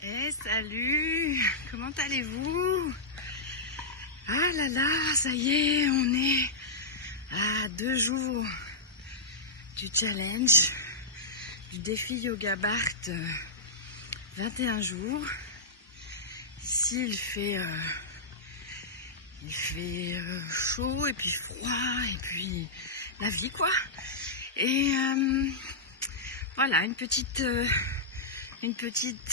Salut, comment allez-vous? Ah là là, ça y est, on est à 2 jours du challenge, du défi Yoga Barthes 21 jours. Ici il fait chaud et puis froid et puis la vie quoi. Et voilà, une petite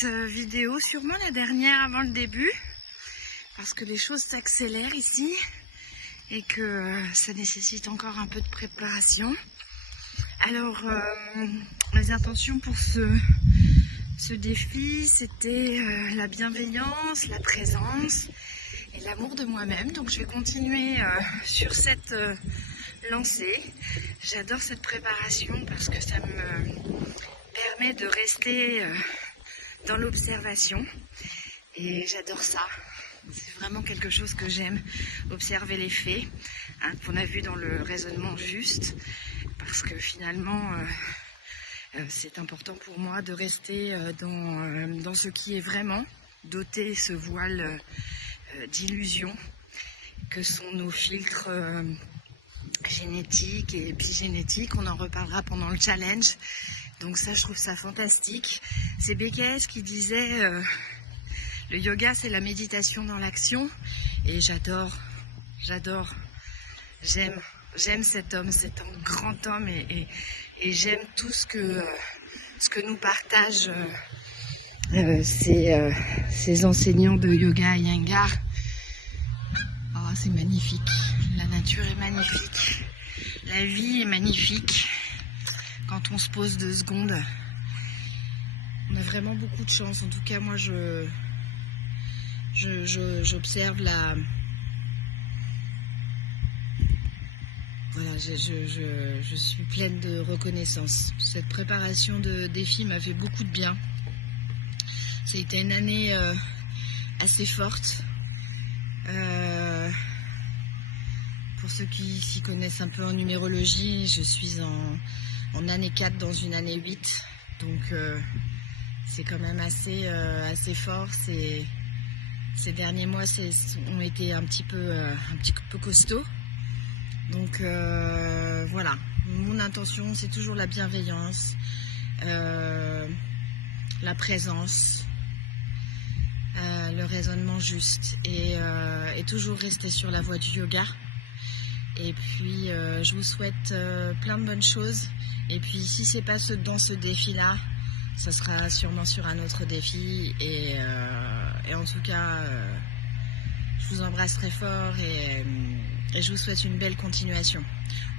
vidéo, sûrement la dernière avant le début, parce que les choses s'accélèrent ici et que ça nécessite encore un peu de préparation. Alors, mes intentions pour ce défi, c'était la bienveillance, la présence et l'amour de moi-même. Donc je vais continuer sur cette lancée. J'adore cette préparation parce que ça me permet de rester dans l'observation et j'adore ça. C'est vraiment quelque chose que j'aime, observer les faits, qu'on a vu dans le raisonnement juste, parce que finalement c'est important pour moi de rester dans ce qui est vraiment, d'ôter ce voile d'illusion que sont nos filtres génétiques et épigénétiques. On en reparlera pendant le challenge. Donc ça, je trouve ça fantastique. C'est BKS qui disait le yoga, c'est la méditation dans l'action. Et j'adore, j'aime cet homme, cet grand homme, et j'aime tout ce que nous partagent ces enseignants de yoga et Iyengar. Oh, c'est magnifique. La nature est magnifique. La vie est magnifique. Quand on se pose 2 secondes, on a vraiment beaucoup de chance. En tout cas, moi, j'observe la... Voilà, je suis pleine de reconnaissance. Cette préparation de défi m'a fait beaucoup de bien. Ça a été une année assez forte. Pour ceux qui s'y connaissent un peu en numérologie, je suis en année 4 dans une année 8, donc c'est quand même assez fort. Ces derniers mois ont été un petit peu costauds, donc voilà, mon intention c'est toujours la bienveillance, la présence, le raisonnement juste, et toujours rester sur la voie du yoga. Et puis je vous souhaite plein de bonnes choses. Et puis si c'est pas dans ce défi-là, ça sera sûrement sur un autre défi. Et en tout cas, je vous embrasse très fort et je vous souhaite une belle continuation.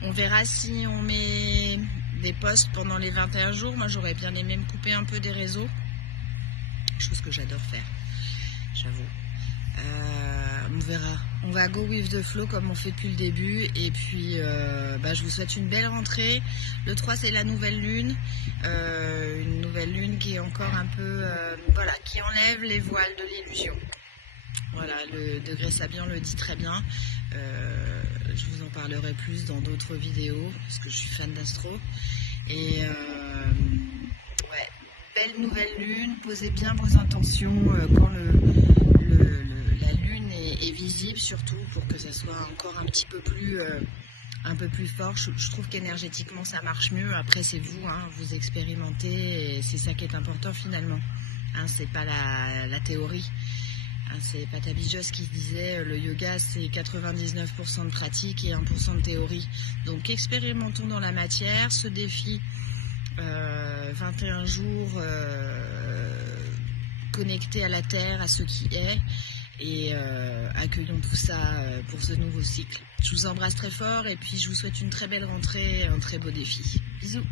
On verra si on met des posts pendant les 21 jours. Moi, j'aurais bien aimé me couper un peu des réseaux. Chose que j'adore faire, j'avoue. On verra. On va go with the flow comme on fait depuis le début. Et puis je vous souhaite une belle rentrée. Le 3 c'est la nouvelle lune. Une nouvelle lune qui est encore un peu qui enlève les voiles de l'illusion. Voilà, le degré Sabian le dit très bien. Je vous en parlerai plus dans d'autres vidéos parce que je suis fan d'astro. Et belle nouvelle lune. Posez bien vos intentions quand la lune est visible, surtout pour que ça soit encore un petit peu plus fort. Je trouve qu'énergétiquement ça marche mieux. Après c'est vous, vous expérimentez, et c'est ça qui est important finalement. C'est pas la théorie. C'est Patabijos qui disait le yoga c'est 99% de pratique et 1% de théorie. Donc expérimentons dans la matière. Ce défi 21 jours connectés à la terre, à ce qui est, et accueillons tout ça pour ce nouveau cycle. Je vous embrasse très fort et puis je vous souhaite une très belle rentrée, un très beau défi. Bisous.